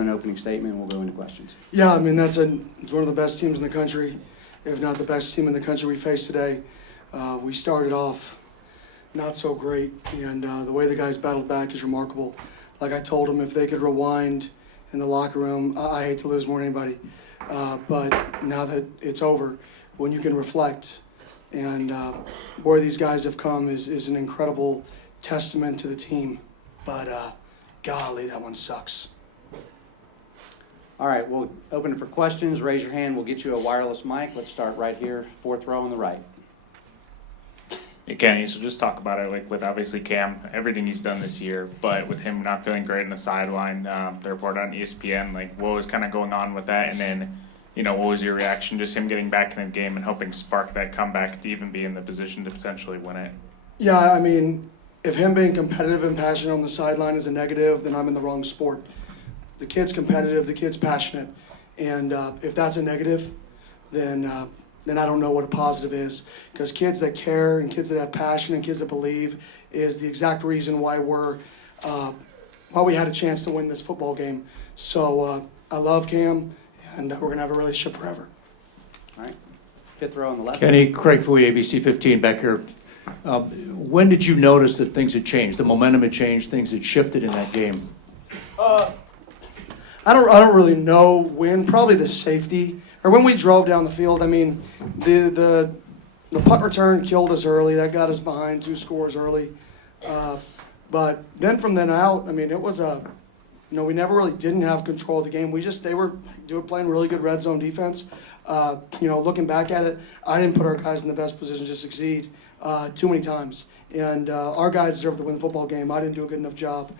An opening statement, we'll go into questions. Yeah, I mean, it's one of the best teams in the country, if not the best team in the country we face today. We started off not so great, and the way the guys battled back is remarkable. Like I told them, if they could rewind in the locker room, I hate to lose more than anybody, but now that it's over, when you can reflect, and where these guys have come is an incredible testament to the team. But golly, that one sucks. All right, we'll open it for questions. Raise your hand. We'll get you a wireless mic. Let's start right here, fourth row on the right. Hey, Kenny, so just talk about it, like with obviously Cam, everything he's done this year, but with him not feeling great in the sideline, the report on ESPN, like what was kind of going on with that? And then, what was your reaction, just him getting back in the game and helping spark that comeback to even be in the position to potentially win it? Yeah, I mean, if him being competitive and passionate on the sideline is a negative, then I'm in the wrong sport. The kid's competitive, the kid's passionate, and if that's a negative, then I don't know what a positive is. Because kids that care and kids that have passion and kids that believe is the exact reason why we had a chance to win this football game. So I love Cam, and we're gonna have a relationship forever. All right, fifth row on the left. Kenny, Craig Fouye, ABC 15 back here. When did you notice that things had changed, the momentum had changed, things had shifted in that game? I don't really know when. Probably the safety, or when we drove down the field. I mean, the punt return killed us early. That got us behind 2 scores early. But then from then out, I mean, it was we never really didn't have control of the game. They were playing really good red zone defense. Looking back at it, I didn't put our guys in the best position to succeed too many times. And our guys deserve to win the football game. I didn't do a good enough job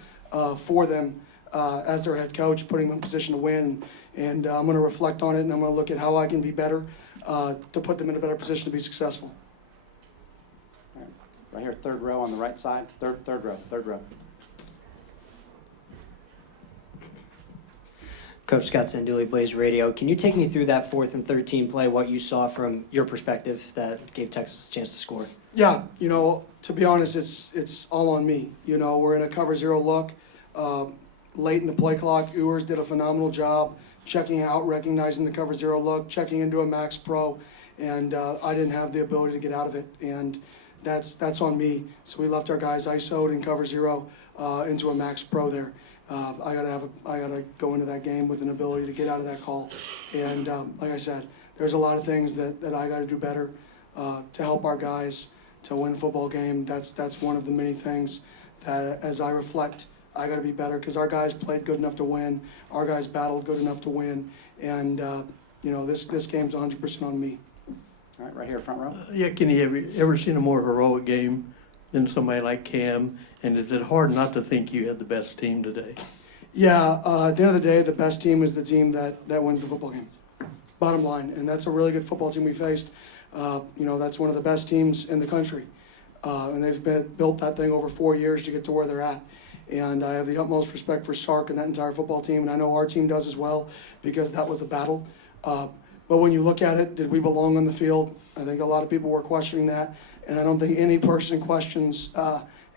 for them. As their head coach, putting them in position to win, and I'm going to reflect on it, and I'm going to look at how I can be better to put them in a better position to be successful. All right here, third row on the right side. Third row. Coach Scott Sanduli, Blaze Radio. Can you take me through that 4th and 13 play, what you saw from your perspective that gave Texas a chance to score? Yeah, to be honest, it's all on me. We're in a cover 0 look. Late in the play clock, Ewers did a phenomenal job checking out, recognizing the cover 0 look, checking into a max pro, and I didn't have the ability to get out of it, and that's on me. So we left our guys ISO'd in cover 0 into a max pro there. I gotta go into that game with an ability to get out of that call, and like I said, there's a lot of things that I got to do better to help our guys to win a football game. That's one of the many things that, as I reflect, I got to be better, because our guys played good enough to win. Our guys battled good enough to win, and this game's 100% on me. All right here, front row. Yeah, Kenny, have you ever seen a more heroic game than somebody like Cam? And is it hard not to think you had the best team today? Yeah, at the end of the day, the best team is the team that wins the football game. Bottom line, and that's a really good football team we faced. That's one of the best teams in the country, and they've built that thing over 4 years to get to where they're at. And I have the utmost respect for Sark and that entire football team, and I know our team does as well, because that was the battle. But when you look at it, did we belong on the field? I think a lot of people were questioning that, and I don't think any person questions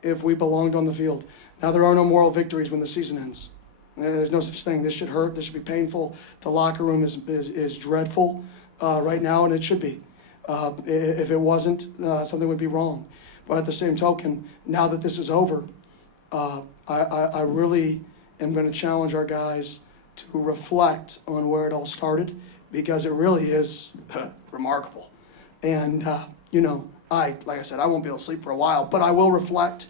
if we belonged on the field. Now, there are no moral victories when the season ends. There's no such thing. This should hurt. This should be painful. The locker room is dreadful right now, and it should be. If it wasn't, something would be wrong. But at the same token, now that this is over, I really am going to challenge our guys to reflect on where it all started, because it really is remarkable. And, like I said, I won't be able to sleep for a while, but I will reflect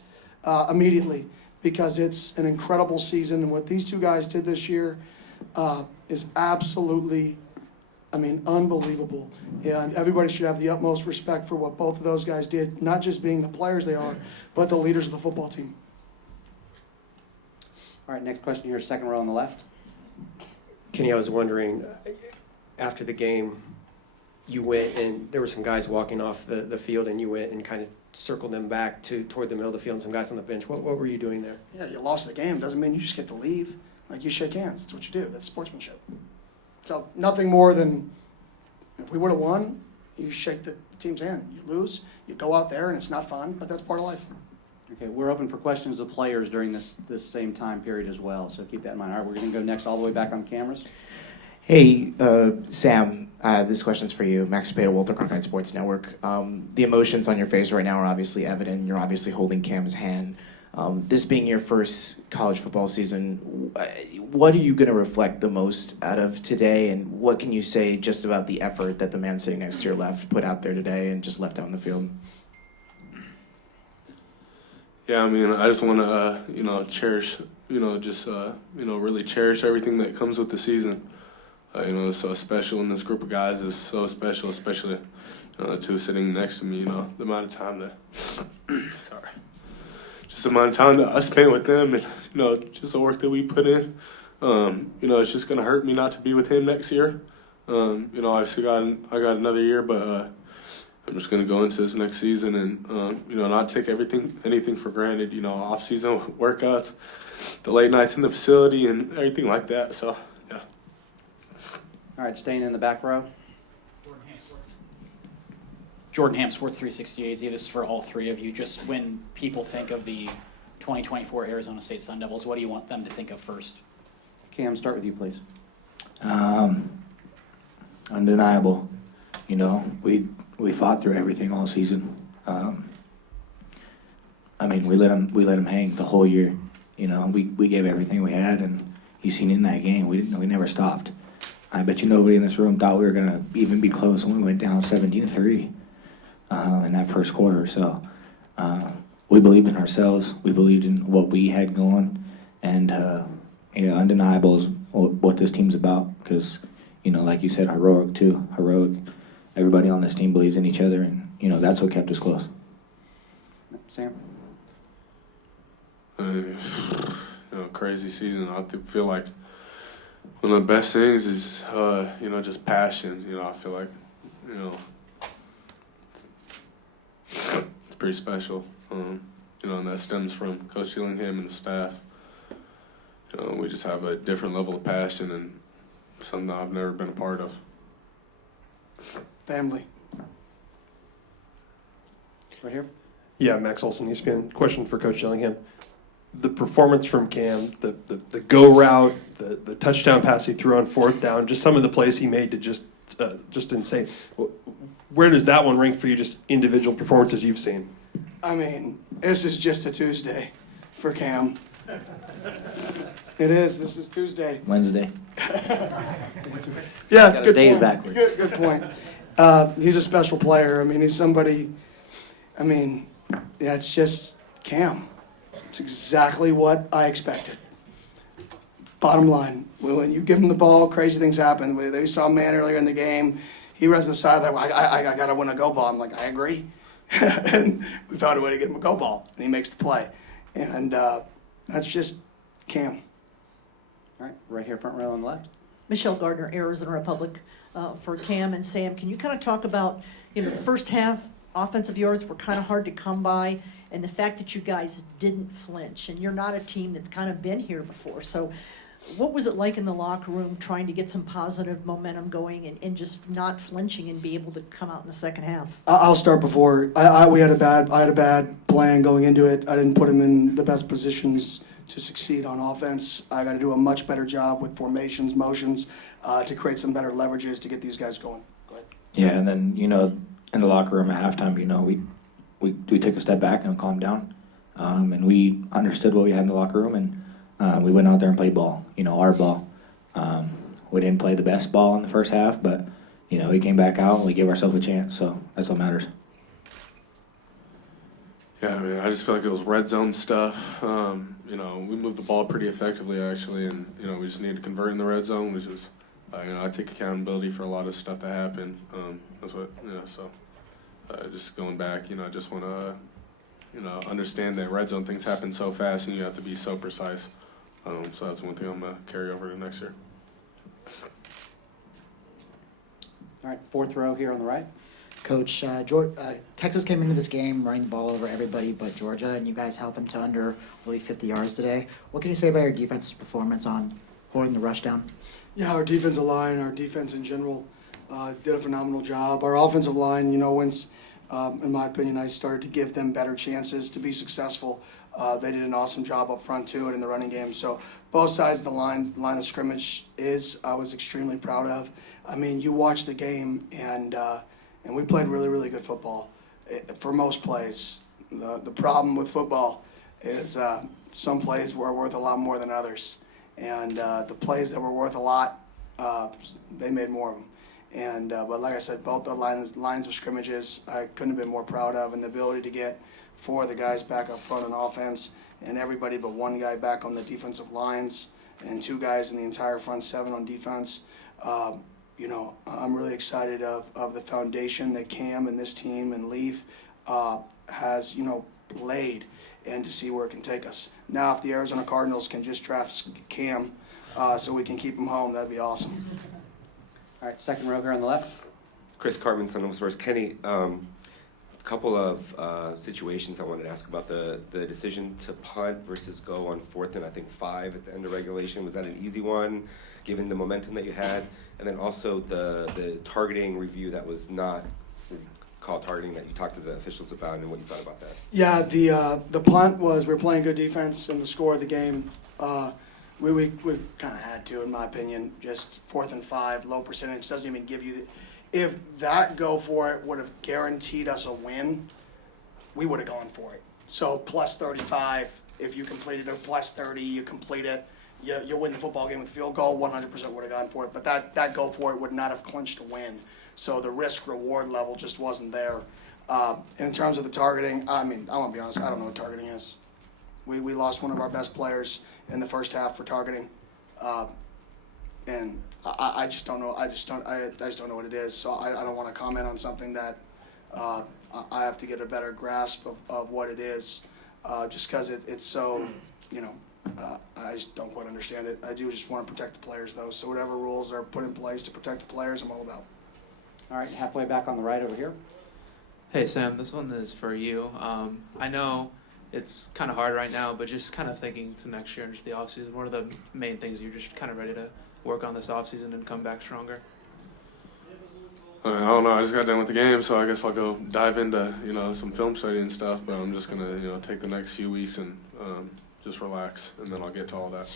immediately, because it's an incredible season. And what these 2 guys did this year is absolutely, unbelievable. And everybody should have the utmost respect for what both of those guys did, not just being the players they are, but the leaders of the football team. All right, next question here, second row on the left. Kenny, I was wondering, after the game, you went and there were some guys walking off the field, and you went and kind of circled them back toward the middle of the field, and some guys on the bench. What were you doing there? Yeah, you lost the game. Doesn't mean you just get to leave. Like, you shake hands. That's what you do. That's sportsmanship. So nothing more than, if we would have won, you shake the team's hand. You lose, you go out there, and it's not fun, but that's part of life. Okay, we're open for questions of players during this same time period as well, so keep that in mind. All right, we're going to go next all the way back on cameras. Hey, Sam, this question's for you. Max Capeta, Walter Cronkite Sports Network. The emotions on your face right now are obviously evident. You're obviously holding Cam's hand. This being your first college football season, what are you going to reflect the most out of today, and what can you say just about the effort that the man sitting next to your left put out there today and just left out on the field? Yeah, I mean, I just want to, cherish, really cherish everything that comes with the season. It's so special, and this group of guys is so special, especially, the two sitting next to me, the amount of time that, just the amount of time that I spent with them and, just the work that we put in. It's just going to hurt me not to be with him next year. Obviously I got another year, but I'm just going to go into this next season and, not take anything for granted, off-season workouts, the late nights in the facility and everything like that. So, yeah. All right, staying in the back row. Jordan Ham, Sports 360 AZ. This is for all three of you. Just when people think of the 2024 Arizona State Sun Devils, what do you want them to think of first? Cam, start with you, please. Undeniable. We fought through everything all season. We let them hang the whole year. We gave everything we had, and you seen in that game, we never stopped. I bet you nobody in this room thought we were gonna even be close when we went down 17-3 in that first quarter. So we believed in ourselves. We believed in what we had going, and undeniable is what this team's about. Because like you said, heroic too. Heroic. Everybody on this team believes in each other, and that's what kept us close. Sam? Crazy season. I feel like one of the best things is, just passion. I feel like, it's pretty special. And that stems from Coach Dillingham and the staff. We just have a different level of passion and something I've never been a part of. Family. Right here. Yeah, Max Olson, ESPN. Question for Coach Dillingham. The performance from Cam, the go route, the touchdown pass he threw on fourth down, just some of the plays he made to just insane. Where does that one rank for you, just individual performances you've seen? This is just a Tuesday for Cam. It is. This is Tuesday. Wednesday. Yeah, Got his good days point. backwards. Good point. He's a special player. He's somebody. It's just Cam. It's exactly what I expected. Bottom line, when you give him the ball, crazy things happen. They saw a man earlier in the game. He runs the side of that. I got to win a go ball. I'm like, I agree. And we found a way to get him a go ball, and he makes the play. And that's just Cam. All right, right here, front row on the left. Michelle Gardner, Arizona Republic, for Cam and Sam. Can you kind of talk about, the first half offensive yards were kind of hard to come by, and the fact that you guys didn't flinch, and you're not a team that's kind of been here before. So what was it like in the locker room trying to get some positive momentum going and just not flinching and be able to come out in the second half? I'll start before. I had a bad plan going into it. I didn't put him in the best positions to succeed on offense. I got to do a much better job with formations, motions, to create some better leverages to get these guys going. Go ahead. Yeah, and then in the locker room at halftime, we took a step back and calmed down, and we understood what we had in the locker room, and we went out there and played ball. Our ball. We didn't play the best ball in the first half, but we came back out and we gave ourselves a chance. So that's what matters. Yeah, I just feel like it was red zone stuff. We moved the ball pretty effectively, actually, and, we just needed to convert in the red zone, which is, I take accountability for a lot of stuff that happened. That's what, so just going back, I just want to, understand that red zone things happen so fast and you have to be so precise. So that's one thing I'm going to carry over to next year. All right, fourth row here on the right. Coach, Texas came into this game running the ball over everybody but Georgia, and you guys held them to under, 50 yards today. What can you say about your defense's performance on holding the rush down? Yeah, our defensive line, our defense in general, did a phenomenal job. Our offensive line, once in my opinion, I started to give them better chances to be successful. They did an awesome job up front too and in the running game. So both sides of the line of scrimmage I was extremely proud of. I mean, you watch the game and we played really, really good football for most plays. The problem with football is some plays were worth a lot more than others. And the plays that were worth a lot, they made more of them. And but like I said, both the lines of scrimmages I couldn't have been more proud of, and the ability to get 4 of the guys back up front on offense, and everybody but 1 guy back on the defensive lines, and 2 guys in the entire front 7 on defense. You know, I'm really excited of the foundation that Cam and this team and Leaf has, you know, laid, and to see where it can take us. Now, if the Arizona Cardinals can just draft Cam so we can keep him home, that'd be awesome. All right, second row here on the left. Chris Cartman, Sun Nova Source. Kenny, a couple of situations I wanted to ask about. The decision to punt versus go on 4th and I think 5 at the end of regulation. Was that an easy one, given the momentum that you had? And then also the targeting review that was not called targeting that you talked to the officials about, and what you thought about that. Yeah, the punt was, we were playing good defense, and the score of the game, we kind of had to, in my opinion. Just 4th and 5, low percentage, doesn't even give you if that go for it would have guaranteed us a win, we would have gone for it. So plus 35, if you completed it, plus 30, you complete it, you win the football game with a field goal, 100% would have gone for it. But that go for it would not have clinched a win. So the risk-reward level just wasn't there. And in terms of the targeting, I mean, I want to be honest, I don't know what targeting is. We lost one of our best players in the first half for targeting. And I just don't know. I just don't know what it is. So I don't want to comment on something that I have to get a better grasp of what it is, just because it's so, you know, I just don't quite understand it. I do just want to protect the players, though. So whatever rules are put in place to protect the players, I'm all about. All right, halfway back on the right over here. Hey Sam, this one is for you. I know it's kind of hard right now, but just kind of thinking to next year and just the offseason, what are the main things you're just kind of ready to work on this offseason and come back stronger? I don't know. I just got done with the game, so I guess I'll go dive into, you know, some film study and stuff. But I'm just gonna, you know, take the next few weeks and just relax, and then I'll get to all that.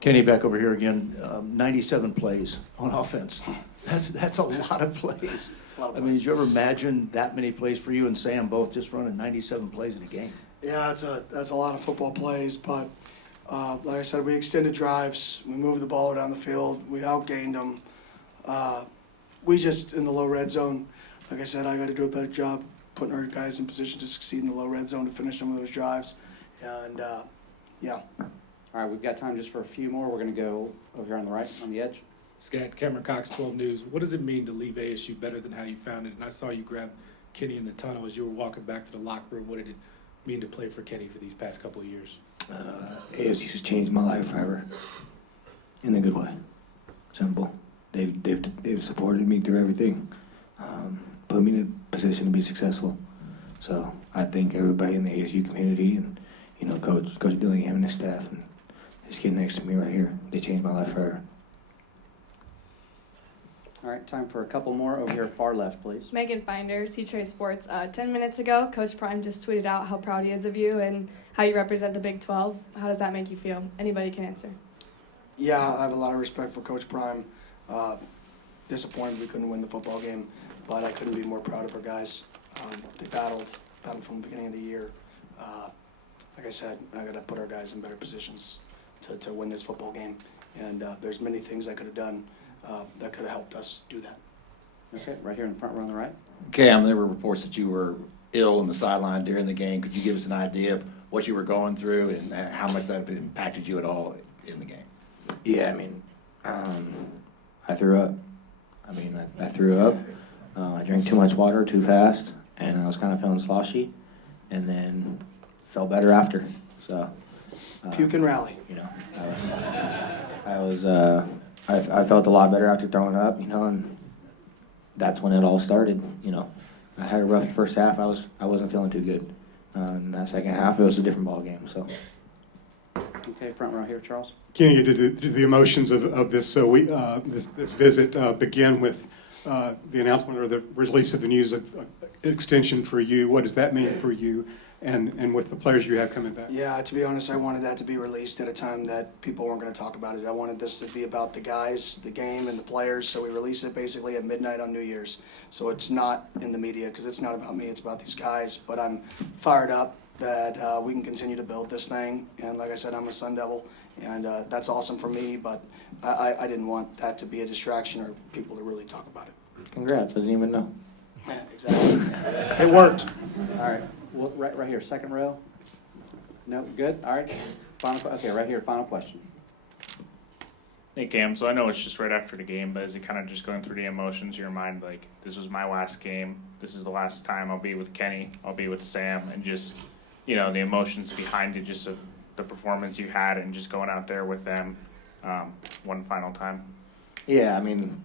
Kenny, back over here again. 97 plays on offense. That's a lot of plays. I mean, did you ever imagine that many plays for you and Sam both just running 97 plays in a game? Yeah, that's a lot of football plays, but like I said, we extended drives, we moved the ball down the field, we outgained them. We just, in the low red zone, like I said, I got to do a better job putting our guys in position to succeed in the low red zone to finish some of those drives. And, yeah. All right, we've got time just for a few more. We're going to go over here on the right, on the edge. Scat, Cameron Cox, 12 News. What does it mean to leave ASU better than how you found it? And I saw you grab Kenny in the tunnel as you were walking back to the locker room. What did it mean to play for Kenny for these past couple of years? ASU's changed my life forever, in a good way. Simple. They've supported me through everything, put me in a position to be successful. So I thank everybody in the ASU community and, you know, Coach Dillingham and his staff and this kid next to me right here. They changed my life forever. All right, time for a couple more over here, far left, please. Megan Finder, C-Trade Sports. 10 minutes ago, Coach Prime just tweeted out how proud he is of you and how you represent the Big 12. How does that make you feel? Anybody can answer. Yeah, I have a lot of respect for Coach Prime. Disappointed we couldn't win the football game, but I couldn't be more proud of our guys. They battled from the beginning of the year. Like I said, I got to put our guys in better positions to win this football game. And there's many things I could have done that could have helped us do that. Okay, right here in the front row on the right. Cam, there were reports that you were ill on the sideline during the game. Could you give us an idea of what you were going through and how much that impacted you at all in the game? Yeah, I mean, I threw up. I threw up. I drank too much water too fast, and I was kind of feeling sloshy, and then felt better after. So puke and rally. You know, I felt a lot better after throwing up. You know, and that's when it all started. You know, I had a rough first half. I wasn't feeling too good. In that second half, it was a different ball game. So. Okay, front row here, Charles. Kenny, did the emotions of this this visit begin with the announcement or the release of the news of extension for you. What does that mean for you and with the players you have coming back? Yeah, to be honest, I wanted that to be released at a time that people weren't going to talk about it. I wanted this to be about the guys, the game, and the players, so we release it basically at midnight on New Year's. So it's not in the media because it's not about me, it's about these guys. But I'm fired up that we can continue to build this thing. And like I said, I'm a Sun Devil, and that's awesome for me, but I didn't want that to be a distraction or people to really talk about it. Congrats, I didn't even know. Yeah, exactly. It worked. All right, well, right here, second row. No, good, all right. Okay, right here, final question. Hey Cam, so I know it's just right after the game, but is it kind of just going through the emotions in your mind, like, this was my last game, this is the last time I'll be with Kenny, I'll be with Sam, and just, you know, the emotions behind it, just of the performance you had and just going out there with them one final time? Yeah, I mean,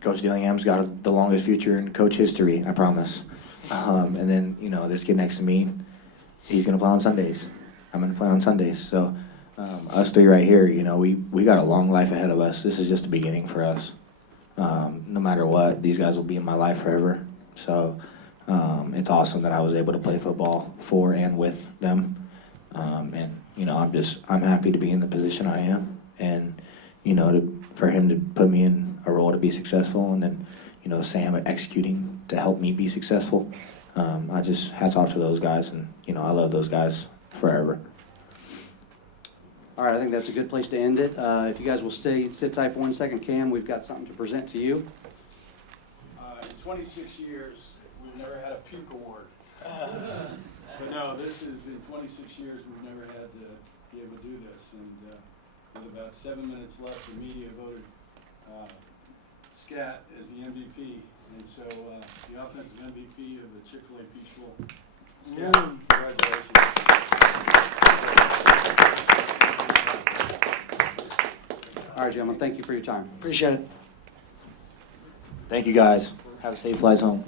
Coach Dillingham's got the longest future in coach history, I promise. And then, you know, this kid next to me, he's going to play on Sundays. I'm going to play on Sundays. So us three right here, you know, we got a long life ahead of us. This is just the beginning for us. No matter what, these guys will be in my life forever. So it's awesome that I was able to play football for and with them. And, you know, I'm happy to be in the position I am. And, you know, for him to put me in a role to be successful, and then, you know, Sam executing to help me be successful. I just hats off to those guys, and, you know, I love those guys forever. All right, I think that's a good place to end it. If you guys will sit tight for 1 second, Cam, we've got something to present to you. In 26 years, we've never had a puke award. But no, this is, in 26 years, we've never had to be able to do this. And with about 7 minutes left, the media voted Scat as the MVP. And so the offensive MVP of the Chick-fil-A Peach Bowl. Scat, congratulations. All right, gentlemen, thank you for your time. Appreciate it. Thank you, guys. Have a safe flight home.